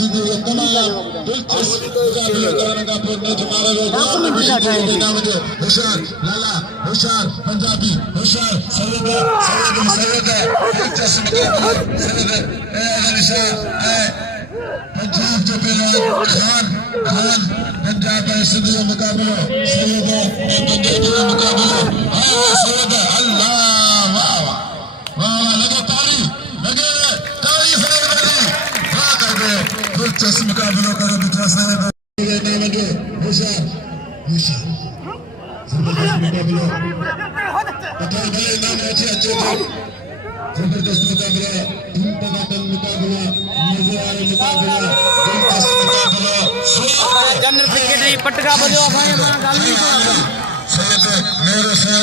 सीधी तमाम दिलचस्प मुकाबले कराने का प्रयत्न तुम्हारा होशियार लाला होशियार पंजाबी होशियार सैयद दिलचस्प मुकाबले पंजाब के पहलवान खान पंजाब सिंधु मुकाबला सैयद पंजाबी मुकाबला सैयद अल्लाह वाह वाह वाह लगे ताली वाह कर दे दिलचस्प मुकाबलों का होशियार होशियार जबरदस्त मुकाबला पता भले नाम अच्छे जबरदस्त मुकाबला धूमधड़ाका मुकाबला मजे वाले मुकाबला दिलचस्प मुकाबला जनरल सेक्रेटरी पटका बजो भाई मां गाली सैयद मेरे से